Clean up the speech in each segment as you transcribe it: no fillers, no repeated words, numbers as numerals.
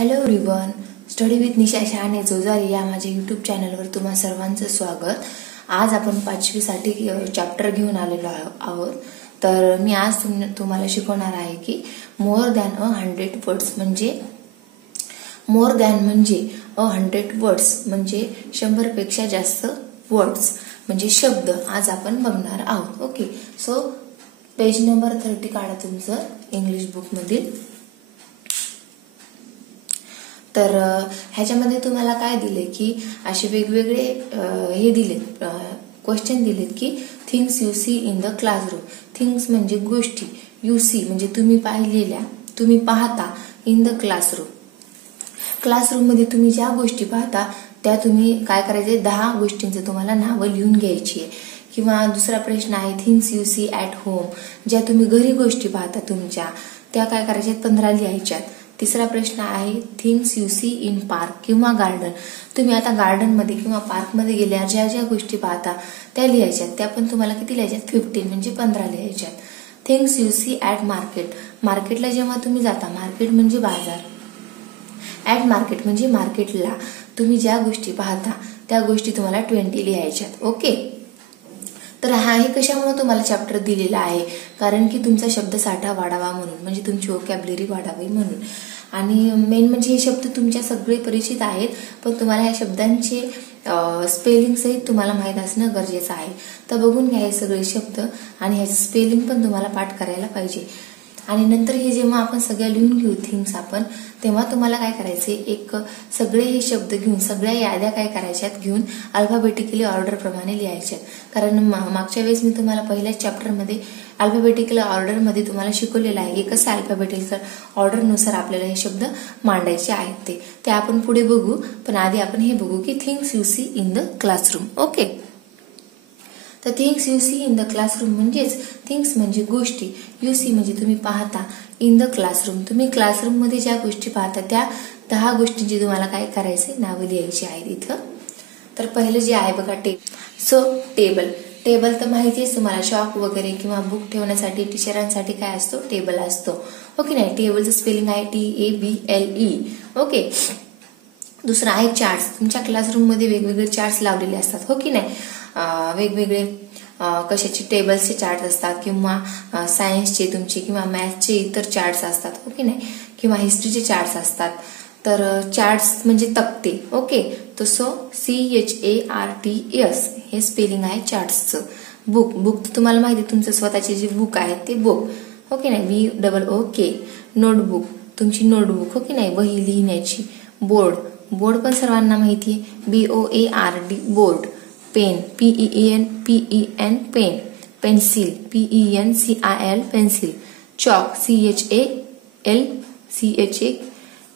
Hello everyone, study with निशा शहाणे जोजारी या माझ्या YouTube चॅनलवर तुम्हा सर्वांचं स्वागत। आज आपण 5वी साठी चॅप्टर घेऊन आलेलो आहोत। तर मी आज तुम्हाला शिकवणार आहे की मोर दॅन 100 वर्ड्स म्हणजे मोर दॅन म्हणजे 100 वर्ड्स म्हणजे 100 पेक्षा जास्त वर्ड्स म्हणजे शब्द आज आपण बघणार आहोत। ओके, सो पेज नंबर 30 काढा तुमचं इंग्लिश बुक मधील। तर ह्याच्यामध्ये तुम्हाला काय दिले की असे वेगवेगळे हे दिले क्वेश्चन दिलेत की things you see in the classroom. Things म्हणजे गोष्टी, यू सी म्हणजे तुम्ही पाहिलेल्या, तुम्ही पाहता, इन द क्लासरूम। क्लासरूम मध्ये तुम्ही ज्या गोष्टी पाहता त्या तुम्ही काय करायचे 10 गोष्टींचे तुम्हाला नावं लिहून घ्यायची आहे। किंवा दुसरा प्रश्न आहे things you see at home, ज्या तुम्ही घरी गोष्टी पाहता तुमच्या त्या काय करायच्या 15 लिहायच्यात। तिसरा प्रश्न आहे things you see in park किंवा गार्डन, तुम्ही आता गार्डन मध्ये किंवा पार्क मध्ये गेल्यावर ज्या ज्या गोष्टी पाहता त्या लिहायच्यात, त्या पण तुम्हाला किती लिहायच्यात 15 म्हणजे 15 लिहायच्यात। Things you see at market, मार्केटला जेव्हा तुम्ही जाता, मार्केट म्हणजे बाजार, ॲट मार्केट म्हणजे मार्केटला तुम्ही ज्या गोष्टी पाहता त्या गोष्टी तुम्हाला 20 लिहायच्यात। ओके, तर हा हे कशामुळे तुम्हाला चॅप्टर दिलेला आहे, कारण की तुमचा शब्दसाठा वाढावा म्हणून, म्हणजे तुमची व्होकॅब्युलरी वाढावी म्हणून। आणि मेन म्हणजे हे शब्द तुमच्या सगळे परिचित आहेत, पण तुम्हाला ह्या शब्दांचे स्पेलिंग सहित तुम्हाला माहित असणं गरजेचं आहे। तर बघून घ्या हे सगळे शब्द आणि ह्याचे स्पेलिंग पण तुम्हाला पाठ करायला पाहिजे। आणि नंतर हे जेव्हा आपण सगळ्या लिहून घेऊ थिंग्स आपण, तेव्हा तुम्हाला काय करायचे, एक सगळे हे शब्द घेऊन सगळ्या याद्या काय करायच्यात घेऊन अल्फाबेटिकली ऑर्डर प्रमाणे लिहायच्यात। कारण मागच्या वेळेस मी तुम्हाला पहिल्या चॅप्टर मध्ये अल्फाबेटिकल ऑर्डर मध्ये तुम्हाला शिकवलेलं आहे की कसं अल्फाबेटिकल ऑर्डर नुसार आपल्याला हे शब्द मांडायचे आहेत ते आपण पुढे बघू। पण आधी आपण हे बघू की things you see in the classroom. Okay, तर things you see in the classroom म्हणजेच थिंग्स म्हणजे गोष्टी, यू सी म्हणजे तुम्ही पाहता, इन द क्लासरूम तुम्ही क्लासरूम मध्ये ज्या गोष्टी पाहता त्या 10 गोष्टींची तुम्हाला काय करायचे नावं लिहायची आहेत इथं। तर पहिलं जे आहे बघा सो टेबल, टेबल तर माहिती आहे तुम्हाला, शॉप वगैरे किंवा बुक ठेवण्यासाठी टीचरांसाठी काय असतो, टेबल असतो। ओके नाही, टेबलचं स्पेलिंग आहे TABLE। ओके, दुसरा आहे चार्ट्स, तुमच्या क्लासरूम मध्ये वेगवेगळे चार्ट्स लावलेले असतात, हो की नाही, वेगवेगळे कशाचे टेबल्सचे चार्ट असतात किंवा सायन्सचे तुमचे किंवा मॅथ्सचे इतर चार्ट्स असतात, हो की नाही, किंवा हिस्ट्रीचे चार्ट्स असतात। तर चार्ट्स म्हणजे तक्ते। ओके, तो सो CHARTS हे स्पेलिंग आहे चार्ट्सचं। बुक, बुक तर तुम्हाला माहिती आहे तुमचं स्वतःचे जे बुक आहे ते बुक, हो की नाही, BOOK। नोटबुक, तुमची नोटबुक, हो की नाही, वही लिहिण्याची। बोर्ड, बोर्ड पण सर्वांना माहिती आहे BOARD board. Pen, PEN pen. Pencil, PENCIL pencil. Chalk, CHAL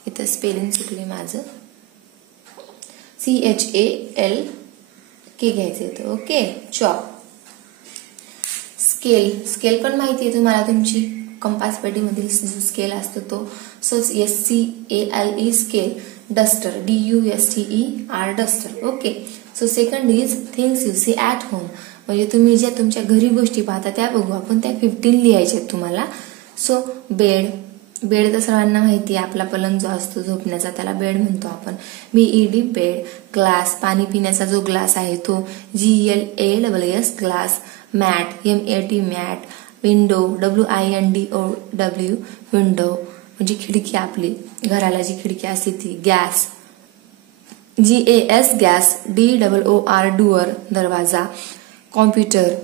इथं स्पेलिंग चुकले माझं, CHALK घ्यायचं इथं। Okay, chalk. स्केल, स्केल पण माहिती आहे तुम्हाला तुमची कंपास पेटीमधील जो स्केल असतो तो, so SCALE scale. Duster, DUSTER duster. Okay, so second is things you see at home, म्हणजे तुम्ही ज्या तुमच्या घरी गोष्टी पाहता त्या बघू आपण, त्या 15 लिहायच्या तुम्हाला। सो बेड, बेड तर सर्वांना माहिती आहे, आपला पलंग जो असतो झोपण्याचा त्याला बेड म्हणतो आपण, BED बेड। ग्लास, पाणी पिण्याचा जो ग्लास आहे तो GLASS glass. Mat, MAT mat. Window, WINDOW window म्हणजे खिडकी, आपली घराला जी खिडकी असते ती। Gas, GAS gas. DOOR door दरवाजा। Computer,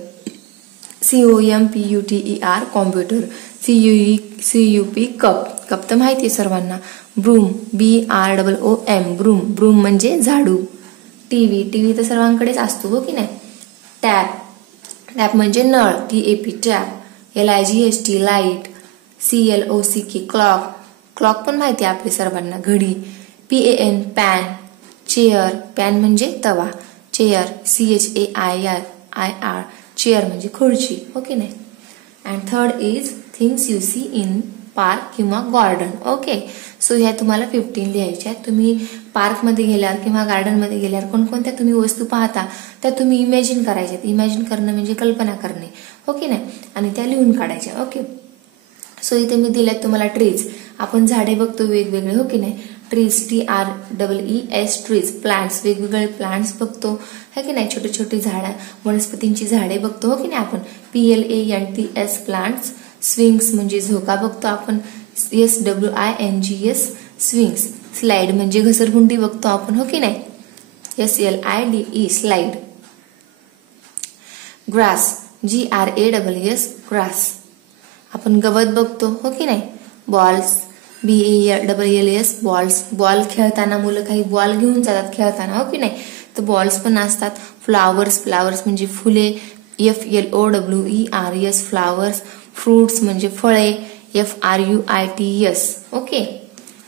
COMPUTER computer. CUP cup, cup तर माहिती आहे सर्वांना। ब्रूम, BROOM ब्रूम, ब्रूम म्हणजे झाडू। टीव्ही, टीव्ही तर सर्वांकडेच असतो, हो की नाही। टॅप, टॅप म्हणजे नळ, TAP tap. LIGHT light. CLOCK clock, clock पण माहिती आहे आपल्या सर्वांना, घडी। PAN pan. चेअर, पॅन म्हणजे तवा। चेअर, CHAIR चेअर म्हणजे खुर्ची, हो की नाही। And third is things you see in park किंवा गार्डन। ओके, सो ह्या तुम्हाला 15 लिहायच्या आहेत। तुम्ही पार्क मध्ये गेल्यावर किंवा गार्डन मध्ये गेल्यावर कोणकोणत्या तुम्ही वस्तू पाहता त्या तुम्ही इमॅजिन करायच्यात। इमॅजिन करणं म्हणजे कल्पना करणे, हो की नाही, आणि त्या लिहून काढायच्या। ओके, सो इथे मी दिल्यात तुम्हाला ट्रीज, आपण झाडे बघतो वेगवेगळे, हो की नाही, ट्रीज TREES ट्रीज, प्लांट्स वेगवेगळे प्लांट्स बघतो है की नाही, छोटे छोटे झाडं वनस्पतींची झाडे बघतो हो की नाही आपण. PLANTS plants. स्विंग्स म्हणजे झोका बघतो आपण, SWINGS स्विंग्स. स्लाइड म्हणजे घसरगुंडी बघतो आपण हो की नाही, SLIDE slide. Grass GRASS grass, आपण गवत बघतो हो की नाही. बॉल्स BALLS बॉल्स, बॉल खेळताना मुलं काही बॉल घेऊन जातात खेळताना हो की नाही, तर बॉल्स पण असतात. फ्लावर्स, फ्लावर्स म्हणजे फुले, FLOWERS फ्लावर्स. फ्रुट्स म्हणजे फळे, FRUITS ओके.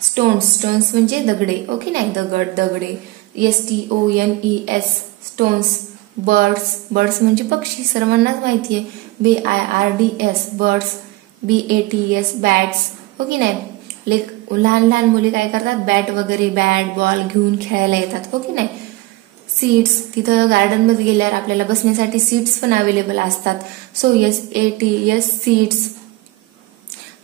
स्टोन्स, स्टोन्स म्हणजे दगडे ओके नाही, दगड दगडे, STONES स्टोन्स. बर्ड्स, बर्ड्स म्हणजे पक्षी, सर्वांनाच माहिती आहे, BIRDS बर्ड्स. BATS बॅट्स हो की नाही. लहान लहान मुले काय करतात, बॅट वगैरे बॅट बॉल घेऊन खेळायला येतात हो की नाही. सीट्स, तिथं गार्डन मध्ये गेल्यावर आपल्याला बसण्यासाठी सीट्स पण अवेलेबल असतात, सो SATS सीट्स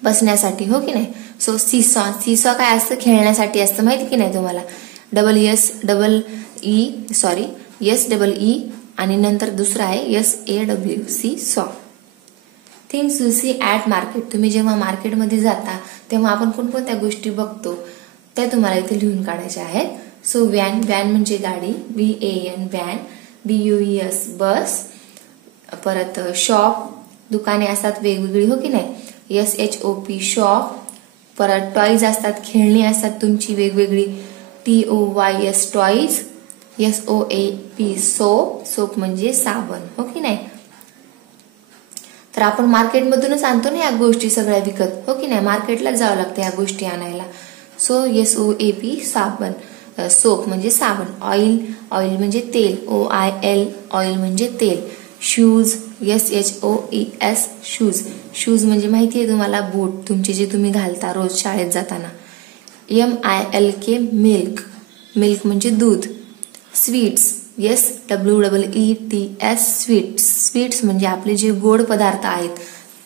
बसण्यासाठी हो की नाही. सो सीसॉ, सीसॉ काय असतं, खेळण्यासाठी असतं माहिती की नाही तुम्हाला. SEE आणि नंतर दुसरा आहे SAW saw. Things you see at market, तुम्ही जेव्हा मार्केटमध्ये जाता तेव्हा आपण कोणकोणत्या गोष्टी बघतो त्या तुम्हाला इथे लिहून काढायच्या आहेत. सो व्हॅन, व्हॅन म्हणजे गाडी, VAN व्हॅन. BUS बस. परत शॉप, दुकाने असतात वेगवेगळी हो की नाही, SHOP शॉप. परत टॉईज असतात, खेळणी असतात तुमची वेगवेगळी, TOYS toys. SOAP soap, soap म्हणजे साबण हो की नाही. तर आपण मार्केटमधूनच आणतो ना या गोष्टी सगळ्या विकत हो की नाही, मार्केटला जावं लागतं या गोष्टी आणायला. सो SOAP साबण, सोप म्हणजे साबण. ऑइल, ऑइल म्हणजे तेल, OIL ऑइल म्हणजे तेल. शूज, SHOES शूज, शूज म्हणजे माहिती आहे तुम्हाला, बूट तुमचे जे तुम्ही घालता रोज शाळेत जाताना. MILK मिल्क, मिल्क म्हणजे दूध. स्वीट्स, SWEETS स्वीट्स, स्वीट्स म्हणजे आपले जे गोड पदार्थ आहेत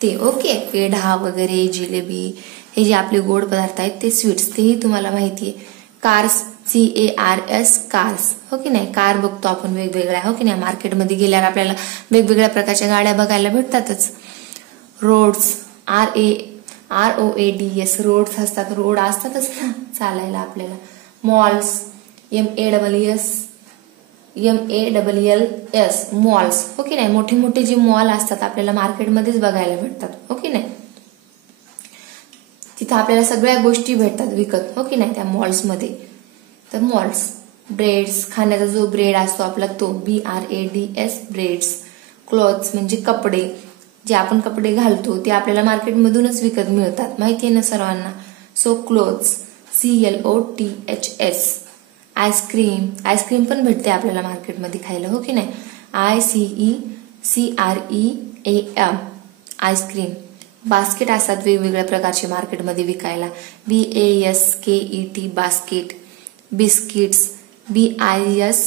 ते ओके. पेढा वगैरे जिलेबी, हे जे आपले गोड पदार्थ आहेत ते स्वीट्स, तेही तुम्हाला माहिती आहे. कार्स, CARS कार्स हो की नाही, कार बघतो आपण वेगवेगळ्या हो की नाही, मार्केटमध्ये गेल्यावर आपल्याला वेगवेगळ्या प्रकारच्या गाड्या बघायला भेटतातच. रोड्स, ROADS रोड्स असतात, रोड असतातच ना चालायला आपल्याला. मॉल्स, MALLS मॉल्स हो की नाही, मोठे मोठे जे मॉल असतात आपल्याला मार्केटमध्येच बघायला भेटतात हो की नाही. तिथं आपल्याला सगळ्या गोष्टी भेटतात विकत हो की नाही त्या मॉल्समध्ये. तर मॉल्स. ब्रेड्स, खाण्याचा जो ब्रेड असतो आपला तो, BRADS ब्रेड्स. क्लॉथ्स म्हणजे कपडे, जे आपण कपडे घालतो ते आपल्याला मार्केटमधूनच विकत मिळतात, माहिती आहे ना सर्वांना. So clothes, CLOTHS. Ice cream, ice cream पण भेटते आपल्याला मार्केटमध्ये खायला हो की नाही, ICECREAM आईस्क्रीम. बास्केट असतात वेगवेगळ्या प्रकारचे मार्केटमध्ये विकायला, BASKET basket. Biscuits, BISCUITS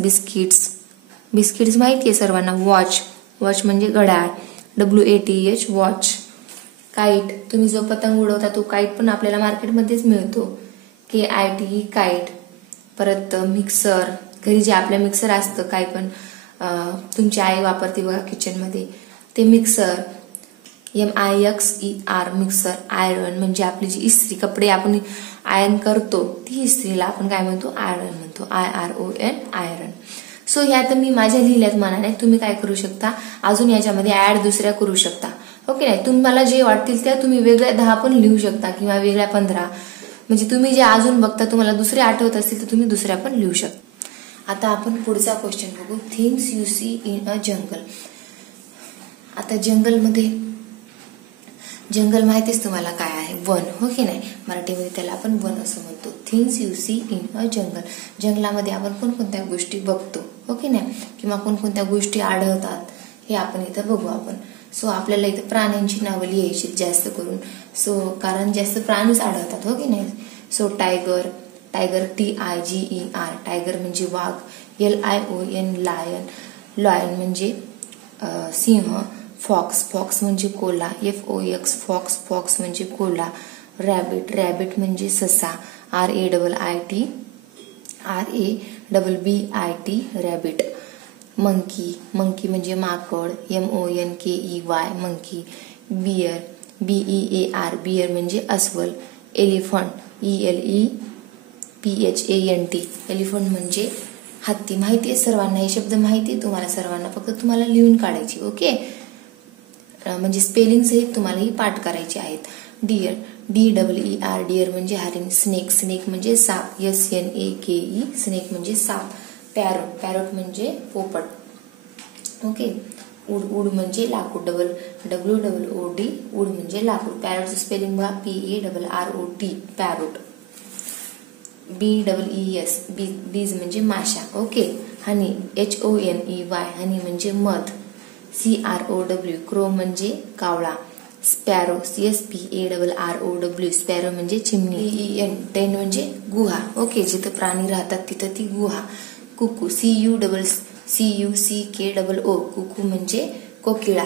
biscuits, biscuits माहिती आहे सर्वांना. वॉच, वॉच म्हणजे घड्याळ, WATH वॉच. काईट, तुम्ही जो पतंग उडवता तो काईट पण आपल्याला मार्केटमध्येच मिळतो, KITE काईट. परत मिक्सर, घरी जे आपल्या मिक्सर असतं काय पण तुमची आई वापरते बघा किचनमध्ये ते मिक्सर. MIXER mixer. आयरन म्हणजे आपली जी इस्त्री, कपडे आपण आयरन करतो ती इस्त्रीला आपण काय म्हणतो, आयरन म्हणतो, IRON आयरन. सो ह्या तर मी माझ्या लिहिल्यात मनाने, तुम्ही काय करू शकता अजून याच्यामध्ये ऍड दुसऱ्या करू शकता ओके नाही. तुम्हाला जे वाटतील त्या तुम्ही वेगळ्या 10 पण लिहू शकता किंवा वेगळ्या 15, म्हणजे तुम्ही जे अजून बघता तुम्हाला दुसरे आठवत असतील तर तुम्ही दुसऱ्या पण लिहू शकता. आता आपण पुढचा क्वेश्चन बघू. थिंग्स यू सी इन अ जंगल. आता जंगलमध्ये, जंगल माहितीच तुम्हाला काय आहे, वन हो की नाही, मराठीमध्ये त्याला आपण वन असं म्हणतो. थिंग्स यू सी इन अ जंगल, जंगलामध्ये आपण कोणकोणत्या गोष्टी बघतो हो की नाही, किंवा कोणकोणत्या गोष्टी आढळतात हे आपण इथं बघू आपण. सो आपल्याला इथं प्राण्यांची नावं लिहायची जास्त करून, सो कारण जास्त प्राणीच आढळतात हो की नाही. So tiger, tiger TIGER tiger म्हणजे वाघ. LION लायन, लायन म्हणजे सिंह. फॉक्स, फॉक्स म्हणजे कोल्हा. FOX फॉक्स, फॉक्स म्हणजे कोल्हा. रॅबिट, रॅबिट म्हणजे ससा, RABBIT, RABBIT rabbit. Monkey, monkey म्हणजे माकड, MONKEY monkey. Bear, BEAR bear म्हणजे अस्वल. एलिफंट, ELEPHANT एलिफंट म्हणजे हत्ती. माहिती आहे सर्वांना हे शब्द, माहिती आहे तुम्हाला सर्वांना, फक्त तुम्हाला लिहून काढायची. ओके, म्हणजे स्पेलिंग सहित तुम्हाला ही पाठ करायची आहेत. डिअर, DEER डिअर म्हणजे हरिण. स्नेक, स्नेक म्हणजे साप, SNAKE स्नेक म्हणजे साप. पॅरोट, पॅरोट म्हणजे पोपट. ओके, उड, उड म्हणजे लाकूड, WOOD उड म्हणजे लाकूड. पॅरोटचं स्पेलिंग बघा, PARROT पॅरोट. BEES बीज म्हणजे माशा. ओके, हनी, HONEY हनी म्हणजे मध. CROW क्रो म्हणजे कावळा. स्पॅरो, SPARROW स्पॅरो म्हणजे चिमणी. टेन म्हणजे गुहा. ओके, जिथं प्राणी राहतात तिथं ती गुहा. कुकू, CUCKOO कुकू म्हणजे कोकिळा.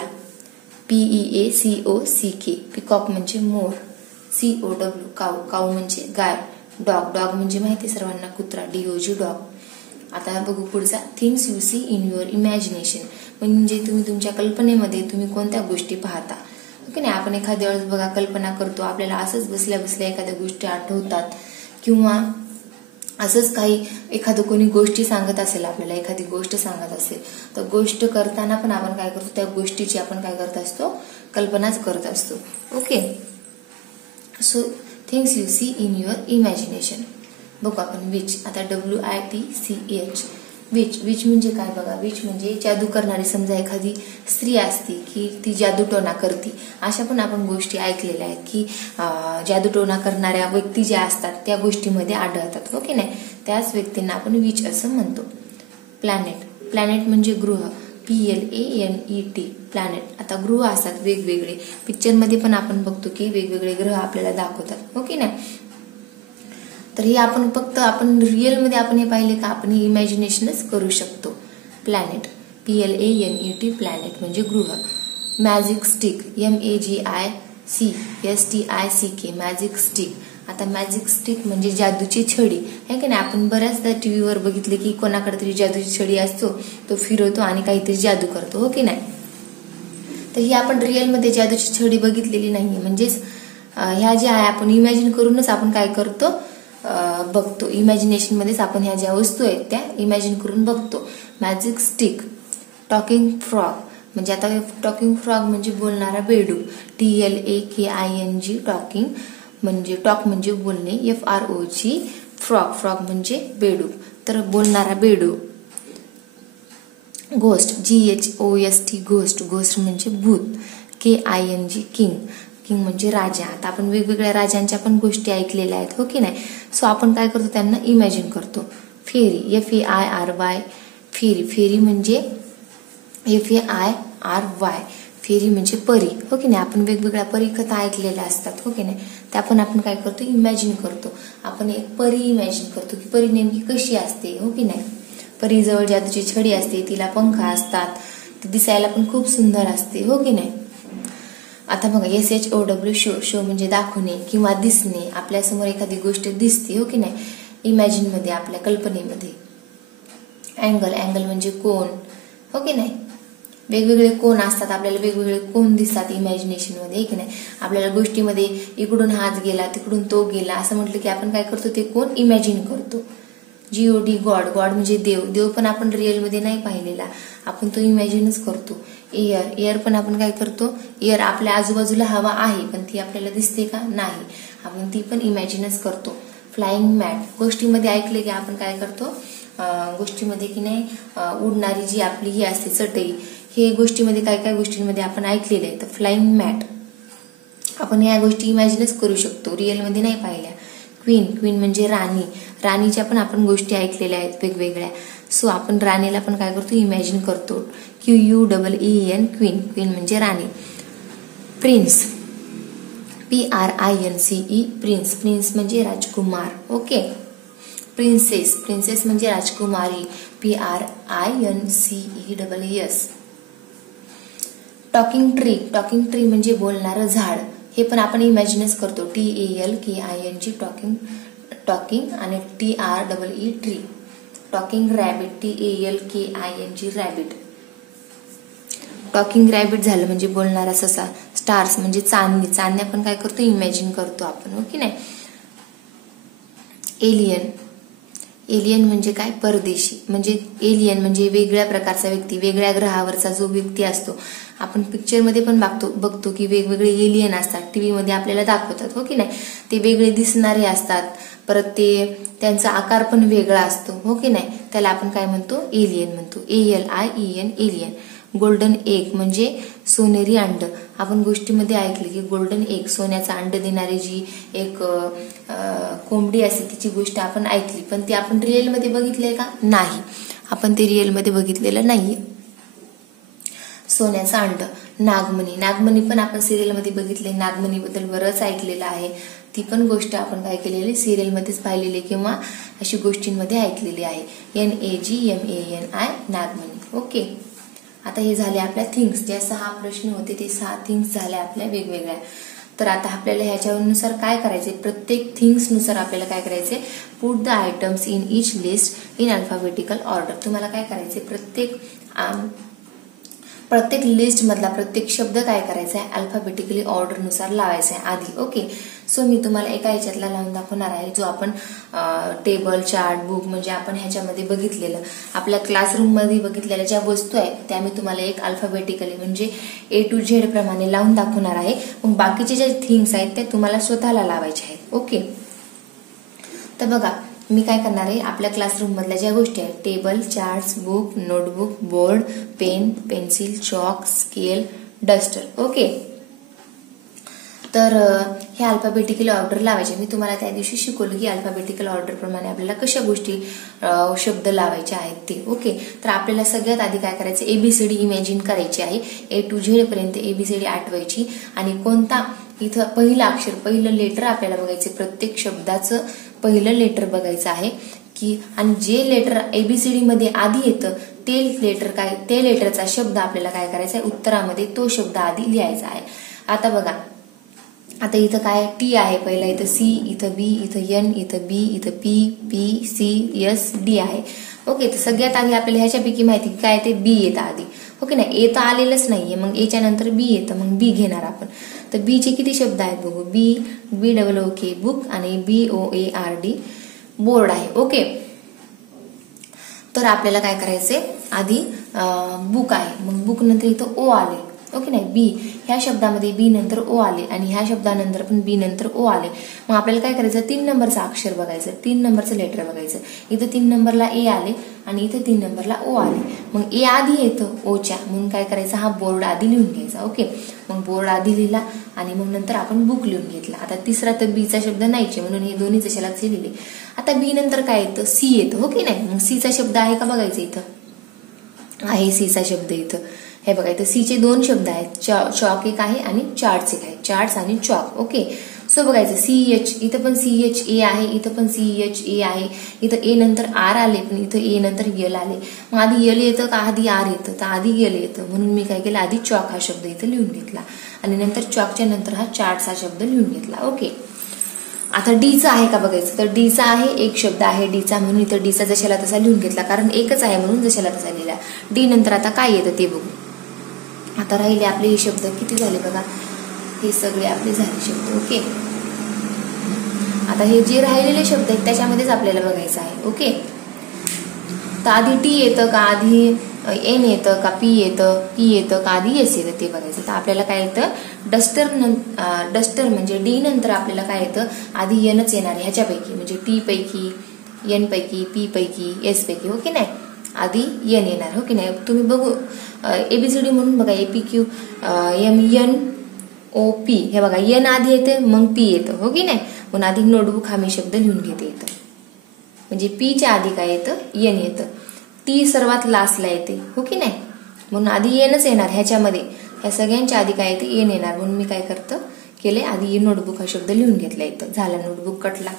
PEACOCK पिकॉक म्हणजे मोर. COW काऊ, काऊ म्हणजे गाय. डॉग, डॉग म्हणजे माहिती सर्वांना कुत्रा, DOG डॉग. आता बघू पुढचा, things you see in your imagination म्हणजे तुम्ही तुमच्या कल्पनेमध्ये तुम्ही कोणत्या गोष्टी पाहता. ओके नाही, आपण एखाद्या वेळेस बघा कल्पना करतो, आपल्याला असंच बसल्या बसल्या एखाद्या गोष्टी आठवतात, किंवा असंच काही एखादं कोणी गोष्टी सांगत असेल, आपल्याला एखादी गोष्ट सांगत असेल, तर गोष्ट करताना पण आपण काय करतो, त्या गोष्टीची आपण काय करत असतो, कल्पनाच करत असतो. Okay, so things you see in your imagination. बघू आपण विच. आता WITCH विच. विच म्हणजे काय बघा, विच म्हणजे जादू करणारी. समजा एखादी स्त्री असते की ती जादूटोणा करते, अशा पण आपण गोष्टी ऐकलेल्या आहेत की जादूटोणा करणाऱ्या व्यक्ती ज्या असतात त्या गोष्टीमध्ये आढळतात. ओके नाही, त्याच व्यक्तींना आपण विच असं म्हणतो. प्लॅनेट, प्लॅनेट म्हणजे ग्रह, PLANET प्लॅनेट. आता ग्रह असतात वेगवेगळे, पिक्चरमध्ये पण आपण बघतो की वेगवेगळे ग्रह आपल्याला दाखवतात. ओके नाही, तर हे आपण फक्त आपण रिअलमध्ये आपण हे पाहिले का, आपण हे इमॅजिनेशनच करू शकतो. प्लॅनेट, PLANET प्लॅनेट म्हणजे गृह. Magic stick, MAGICSTICK magic stick. आता मॅजिक स्टिक म्हणजे जादूची छडी आहे की नाही. आपण बऱ्याचदा टीव्हीवर बघितले की कोणाकडे तरी जादूची छडी असतो, तो फिरवतो आणि काहीतरी जादू करतो. हो की नाही, तर ही आपण रिअलमध्ये जादूची छडी बघितलेली नाहीये. म्हणजेच ह्या ज्या आहे आपण इमॅजिन करूनच आपण काय करतो, बघतो. इमॅजिनेशन मध्येच आपण ह्या ज्या वस्तू आहेत त्या इमॅजिन करून बघतो. Magic stick. टॉकिंग फ्रॉग म्हणजे आता टॉकिंग फ्रॉग म्हणजे बोलणारा बेडूक, TLAKING टॉकिंग म्हणजे टॉक म्हणजे बोलणे, FROG फ्रॉग, फ्रॉग म्हणजे बेडूक, तर बोलणारा बेडूक. घोस्ट, GHOST घोस्ट, घोस्ट म्हणजे भूत. KING किंग, किंग म्हणजे राजा. आता आपण वेगवेगळ्या राजांच्या पण गोष्टी ऐकलेल्या आहेत. हो की नाही, सो आपण काय करतो, त्यांना इमॅजिन करतो. फेरी, FAIRY फेरी, फेरी म्हणजे FAIRY फेरी म्हणजे परी. हो की नाही, आपण वेगवेगळ्या परी कथा ऐकलेल्या असतात. हो की नाही, त्या पण आपण काय करतो, इमॅजिन करतो. आपण एक परी इमॅजिन करतो की परी नेमकी कशी असते. हो की नाही, परीजवळ जादूची छडी असते, तिला पंख असतात, ती दिसायला पण खूप सुंदर असते. हो की नाही. आता बघा SHOW शो, शो म्हणजे दाखवणे किंवा दिसणे. आपल्यासमोर एखादी गोष्ट दिसते. हो की नाही, इमॅजिन मध्ये आपल्या कल्पनेमध्ये. अँगल, अँगल म्हणजे कोन. हो की नाही, वेगवेगळे कोन असतात, आपल्याला वेगवेगळे कोन दिसतात इमॅजिनेशन मध्ये. हे की नाही, आपल्याला गोष्टीमध्ये इकडून हात गेला तिकडून तो गेला असं म्हटलं की आपण काय करतो, ते कोन इमॅजिन करतो. GOD गॉड, गॉड म्हणजे देव, देव पण आपण रिअलमध्ये नाही पाहिलेला, आपण तो इमॅजिनच करतो. एअर, एअर पण आपण काय करतो, एअर आपल्या आजूबाजूला हवा आहे पण ती आपल्याला दिसते का, नाही, आपण ती पण इमॅजिनच करतो. फ्लाइंग मॅट, गोष्टीमध्ये ऐकले की आपण काय करतो, गोष्टीमध्ये की नाही उडणारी जी आपली ही असते चटई, हे गोष्टीमध्ये काय काय गोष्टींमध्ये आपण ऐकलेलं आहे. तर फ्लाइंग मॅट आपण या गोष्टी इमॅजिनच करू शकतो, रिअलमध्ये नाही पाहिल्या. क्वीन, क्वीन म्हणजे राणी, राणीच्या पण आपण गोष्टी ऐकलेल्या आहेत वेगवेगळ्या. सो आपण राणीला पण काय करतो, इमॅजिन करतो. QUEEN क्वीन, क्वीन म्हणजे राणी. प्रिन्स, PRINCE प्रिन्स, प्रिन्स म्हणजे राजकुमार. ओके. प्रिन्सेस, प्रिन्सेस म्हणजे राजकुमारी, PRINCESS. Talking tree, talking tree म्हणजे बोलणारं झाड, हे पण आपण इमॅजिनच करतो. TALKING टॉकिंग आणि TREE tree. Talking rabbit TALKING rabbit. Talking rabbit झालं म्हणजे बोलणारा ससा. स्टार्स म्हणजे चांदणी. चांदणी आपण काय करतो, इमॅजिन करतो आपण, ओके नाही. एलियन. एलियन म्हणजे काय, परदेशी. म्हणजे एलियन म्हणजे वेगळ्या प्रकारचा व्यक्ती, वेगळ्या ग्रहावरचा जो व्यक्ती असतो. आपण पिक्चरमध्ये पण बघतो की वेगवेगळे एलियन असतात, टीव्ही मध्ये आपल्याला दाखवतात, हो की नाही. ते वेगळे दिसणारे असतात, परत त्यांचा आकार पण वेगळा असतो, हो की नाही. त्याला आपण काय म्हणतो, एलियन म्हणतो. ALIEN alien. गोल्डन एग म्हणजे सोनेरी अंड. आपण गोष्टीमध्ये ऐकले की गोल्डन एग, सोन्याचा अंड देणारी जी एक कोंबडी असते तिची गोष्ट आपण ऐकली, पण ती आपण रिअलमध्ये बघितली का, नाही. आपण ते रिअलमध्ये बघितलेलं नाहीये. सोन्याचा अंड. नागमणी. नागमणी पण आपण सिरियलमध्ये बघितले. नागमणीबद्दल बरंच ऐकलेलं आहे. ती पण गोष्ट आपण काय केलेली, सिरियलमध्येच पाहिलेली किंवा अशी गोष्टींमध्ये ऐकलेली आहे. NAGMANI नागमणी. ओके. आता हे झाले आपल्या थिंग्स. ज्या 6 प्रश्न होते ते 6 थिंग्स झाल्या आपल्या वेगवेगळ्या. तर आता आपल्याला ह्याच्यानुसार काय करायचे, प्रत्येक थिंग्स नुसार आपल्याला काय करायचे, put the items in each list in alphabetical order. तुम्हाला काय करायचे, प्रत्येक लिस्ट मधला प्रत्येक शब्द काय करायचा आहे, अल्फाबेटिकली ऑर्डर नुसार लावायचा आहे आधी. ओके. सो मी तुम्हाला एका ह्याच्यातला लावून दाखवणार आहे, जो आपण टेबल, चार्ट, बुक म्हणजे आपण ह्याच्यामध्ये बघितलेलं, आपल्या क्लासरूम मध्ये बघितलेल्या ज्या वस्तू आहेत त्या मी तुम्हाला एक अल्फाबेटिकली म्हणजे A to Z प्रमाणे लावून दाखवणार आहे. मग बाकीचे जे थिंग्स आहेत ते तुम्हाला स्वतःला लावायचे आहेत. ओके. तर बघा, मी काय करणार आहे, आपल्या क्लासरूम मधल्या ज्या गोष्टी आहेत, table, charts, book, notebook, board, pen, pencil, chalk, scale, duster. Okay. तर हे अल्फाबेटिकल ऑर्डर लावायचे. मी तुम्हाला त्या दिवशी शिकवलं की अल्फाबेटिकल ऑर्डर प्रमाणे आपल्याला कशा गोष्टी शब्द लावायचे आहेत ते. ओके. तर आपल्याला सगळ्यात आधी काय करायचं, ABCD इमॅजिन करायची आहे. A to Z पर्यंत ABCD आठवायची. आणि कोणता इथं पहिलं अक्षर, पहिलं लेटर आपल्याला बघायचे. प्रत्येक शब्दाचं पहिलं लेटर बघायचं आहे की, आणि जे लेटर ABCD मध्ये आधी येतं ते लेटर काय, ते लेटरचा शब्द आपल्याला काय करायचा आहे, उत्तरामध्ये तो शब्द आधी लिहायचा आहे. आता बघा, आता इथं काय, T आहे पहिला, इथं C, इथं B, इथं N, इथं B, इथं PPCSD आहे. ओके. तर सगळ्यात आधी आपल्याला ह्याच्यापैकी माहिती काय, ते B येतं आधी. ओके नाही, A तर आलेलंच नाहीये, मग A च्या नंतर B येतं, मग B घेणार आपण. तर B चे किती शब्द आहेत बघू, BOOK बुक आणि BOARD बोर्ड आहे. ओके. तर आपल्याला काय करायचंय, आधी बुक आहे, मग बुक नंतर इथं O आले. ओके नाही, बी ह्या शब्दामध्ये बी नंतर ओ आले आणि ह्या शब्दानंतर पण बी नंतर ओ आले. मग आपल्याला काय करायचं, 3 नंबरचं अक्षर बघायचं, 3 नंबरचं लेटर बघायचं. इथं 3 नंबरला ए आले आणि इथं 3 नंबरला ओ आले. मग ए आधी येतं ओच्या, म्हणून काय करायचं, हा बोर्ड आधी लिहून घ्यायचा. ओके. मग बोर्ड आधी लिहिला आणि मग नंतर आपण बुक लिहून घेतला. आता तिसरा तर बीचा शब्द नाहीचे म्हणून हे दोन्ही जशालाच लिहिले. आता बी नंतर काय येतं, सी येतं. हो की नाही, मग सीचा शब्द आहे का बघायचं, इथं आहे सीचा शब्द. इथं हे बघा, इथं सी चे 2 शब्द आहेत, चॉक एक आहे आणि चार्ट्स एक आहे, चार्ट्स आणि चॉक. ओके. सो बघायचं CH, इथं पण CHA आहे, इथं पण CHA आहे. इथं ए नंतर आर आले पण इथं ए नंतर यल आले. मग आधी यल येतं का आधी आर येतं, तर आधी यल येतं, म्हणून मी काय केलं, आधी चॉक हा शब्द इथं लिहून घेतला आणि नंतर चॉकच्या नंतर हा चार्ट्स हा शब्द लिहून घेतला. ओके. आता डीचा आहे का बघायचं, तर डीचा आहे, एक शब्द आहे डीचा, म्हणून इथं डीचा जशाला तसा लिहून घेतला, कारण एकच आहे म्हणून जशाला तसा लिहिला. डी नंतर आता काय येतं ते बघू. आता राहिले आपले हे शब्द, किती झाले बघा, हे सगळे आपले झाले शब्द. ओके. आता हे जे राहिलेले शब्द आहेत त्याच्यामध्येच आपल्याला बघायचं आहे. ओके. तर आधी टी येतं का आधी एन येतं का पी येतं का आधी एस येतं ते बघायचं. तर आपल्याला काय येतं, डस्टर म्हणजे डी नंतर आपल्याला काय येतं, आधी एनच येणार आहे ह्याच्यापैकी, म्हणजे टी पैकी, एन पैकी, पी पैकी, एस पैकी. हो की नाही, आधी एन येणार. हो की नाही, तुम्ही बघू ABCD म्हणून बघा, APQ MNOP, हे बघा एन आधी येते मग पी येतं. हो की नाही, म्हणून आधी नोटबुक हा मी शब्द लिहून घेते इथं, म्हणजे पी च्या आधी काय येतं, एन येतं. टी सर्वात लास्टला येते. हो की नाही, म्हणून आधी एनच येणार ह्याच्यामध्ये, ह्या सगळ्यांच्या आधी काय येते, एन येणार, म्हणून मी काय केले, आधी नोटबुक हा शब्द लिहून घेतला इथं. झाला, नोटबुक कटला.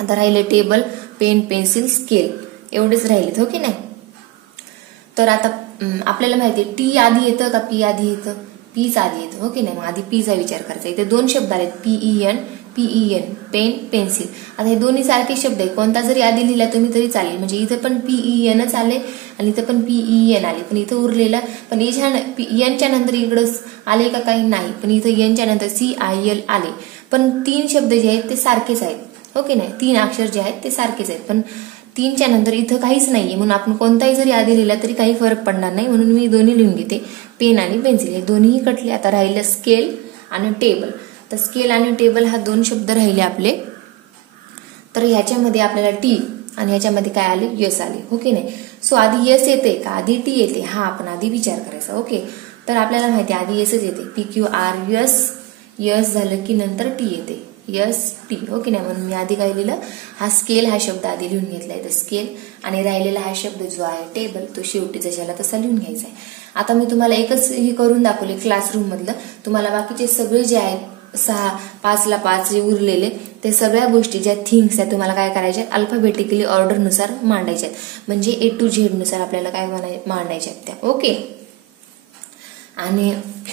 आता राहिले टेबल, पेन, पेन्सिल, स्केल, एवढेच राहिलेत. हो की नाही. तर आता आपल्याला माहिती आहे टी आधी येतं का पी आधी येतं, पीच आधी येतो, ओके नाही. मग आधी पीचा विचार करायचा. इथे दोन शब्द आलेत, PEN, पेन, पेन्सिल. आता हे दोन्ही सारखे शब्द आहे, कोणता जरी आधी लिहिला तुम्ही तरी चालेल. म्हणजे इथं पण PENच आले आणि इथं पण PEN आले, पण इथं उरलेला पण एनच्या नंतर इकडं आले का काही नाही, पण इथं एनच्या नंतर CIL आले. पण तीन शब्द जे आहेत ते सारखेच आहेत, ओके नाही. तीन अक्षर जे आहेत ते सारखेच आहेत, पण तीनच्या नंतर इथं काहीच नाहीये, म्हणून आपण कोणताही जरी आधी लिहिला तरी काही फरक पडणार नाही. म्हणून मी दोन्ही लिहून घेते, पेन आणि पेन्सिल. हे दोन्ही कटले. आता राहिलं स्केल आणि टेबल. तर स्केल आणि टेबल हा दोन शब्द राहिले आपले. तर ह्याच्यामध्ये आपल्याला टी आणि ह्याच्यामध्ये काय आले, यस आले, ओके नाही. सो आधी यस येते का आधी टी येते, हा आपण आधी विचार करायचा, ओके. तर आपल्याला माहिती आहे आधी यसच येते, PQR यस झालं की नंतर टी येते, ST, ओके नाही. म्हणून मी आधी काय लिहिलं, हा स्केल हा शब्द आधी लिहून घेतलाय, तर स्केल. आणि राहिलेला हा शब्द जो आहे टेबल, तो शेवटी जशाला तसा लिहून घ्यायचा आहे. आता मी तुम्हाला एकच हे करून दाखवले क्लासरूम मधलं. तुम्हाला बाकीचे सगळे जे आहेत 6, 5ला 5 जे उरलेले ते सगळ्या गोष्टी ज्या थिंग्स आहेत तुम्हाला काय करायच्या, अल्फाबेटिकली ऑर्डरनुसार मांडायच्या आहेत. म्हणजे A to Z नुसार आपल्याला काय मांडायच्या आहेत त्या, ओके. आणि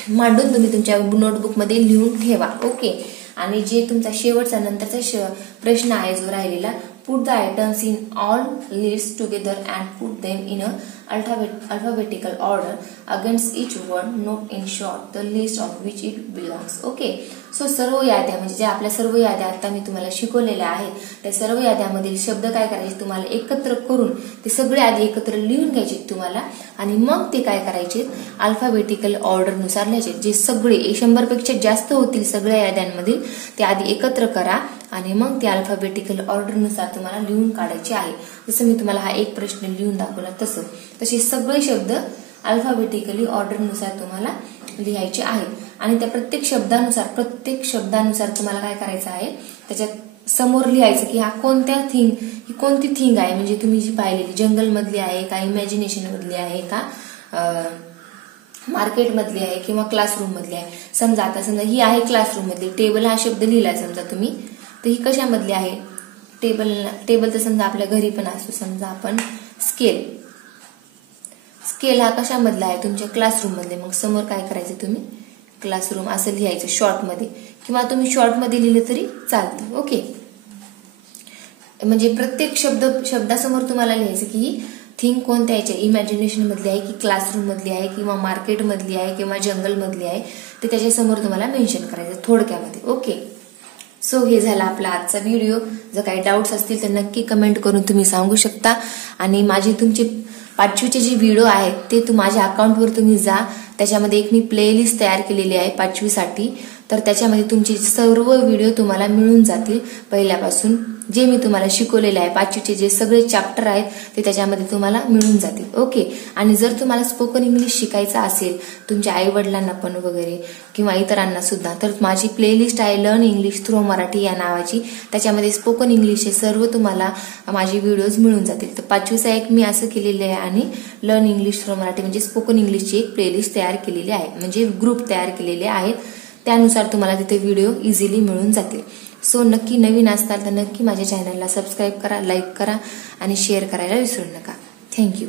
मांडून तुम्ही तुमच्या नोटबुकमध्ये लिहून ठेवा, ओके. आणि जे तुमचा शेवटचा नंतरचा प्रश्न आहे जो राहिलेला, put the items in all lists together and put them in a alphabetical order against each word, note in short the list of which it belongs, okay. So सर्व याद्या म्हणजे ज्या आपल्या सर्व याद्या आता मी तुम्हाला शिकवलेल्या आहेत, त्या सर्व याद्यामधील शब्द काय करायचे तुम्हाला एकत्र करून ते सगळे आधी एकत्र लिहून घ्यायचे तुम्हाला. आणि मग ते काय करायचे, अल्फाबेटिकल ऑर्डरनुसार लिहायचे. जे सगळे 100 पेक्षा जास्त होतील सगळ्या याद्यांमधील ते आधी एकत्र करा आणि मग ते अल्फाबेटिकल ऑर्डरनुसार तुम्हाला लिहून काढायचे आहे. जसं मी तुम्हाला हा एक प्रश्न लिहून दाखवला तसे सगळे शब्द अल्फाबेटिकली ऑर्डरनुसार तुम्हाला लिहायचे आहेत. आणि त्या प्रत्येक शब्दानुसार तुम्हाला काय करायचं आहे, त्याच्यात समोर लिहायचं की हा कोणती थिंग आहे. म्हणजे तुम्ही जी पाहिलेली जंगल मधली आहे का, इमॅजिनेशन मधली आहे का, मार्केट मधली आहे किंवा क्लासरूम मधली आहे. समजा ही आहे क्लासरूम मधली. टेबल हा शब्द लिहिलाय समजा तुम्ही, तर ही कशामधली आहे, टेबल तर समजा आपल्या घरी पण असतो. समजा आपण स्केल हा कशामधला आहे, तुमच्या क्लासरूम मधले. मग समोर काय करायचं, तुम्ही क्लासरूम असं लिहायचं शॉर्ट मध्ये, किंवा तुम्ही शॉर्ट मध्ये लिहिलं तरी चालतं, ओके. म्हणजे प्रत्येक शब्दासमोर तुम्हाला लिहायचं की ही थिंग कोणत्या याच्या, इमॅजिनेशन मधली आहे की क्लासरूम मधली आहे किंवा मार्केट मधली आहे किंवा जंगल मधली आहे, ते त्याच्यासमोर तुम्हाला मेन्शन करायचं थोडक्यामध्ये, ओके. सो हे झाला आपला आजचा व्हिडिओ. जर काही डाऊट्स असतील तर नक्की कमेंट करून तुम्ही सांगू शकता. आणि माझे तुमचे 5वीचे जे व्हिडिओ आहेत ते माझ्या अकाउंटवर तुम्ही जा, त्याच्यामध्ये एक मी प्लेलिस्ट तयार केलेली आहे 5वीसाठी. तर त्याच्यामध्ये तुमचे सर्व व्हिडिओ तुम्हाला मिळून जातील पहिल्यापासून. जे मी तुम्हाला शिकवलेले आहे 5वीचे जे सगळे चॅप्टर आहेत ते त्याच्यामध्ये तुम्हाला मिळून जातील, ओके. आणि जर तुम्हाला स्पोकन इंग्लिश शिकायचं असेल तुमच्या आई वडिलांना पण वगैरे किंवा इतरांना सुद्धा, तर माझी प्लेलिस्ट आहे लर्न इंग्लिश थ्रू मराठी या नावाची. त्याच्यामध्ये स्पोकन इंग्लिशचे सर्व तुम्हाला माझे व्हिडिओज मिळून जातील. तर 5वीचा एक मी असं केलेलं आहे आणि लर्न इंग्लिश थ्रू मराठी म्हणजे स्पोकन इंग्लिशची एक प्लेलिस्ट तयार केलेली आहे, म्हणजे ग्रुप तयार केलेले आहेत. त्यानुसार तुम्हाला तिथे व्हिडिओ इझिली मिळून जातील. सो नक्की नवीन असताल तर नक्की माझ्या चॅनलला सबस्क्राईब करा, लाईक करा आणि शेअर करायला विसरू नका. थँक्यू.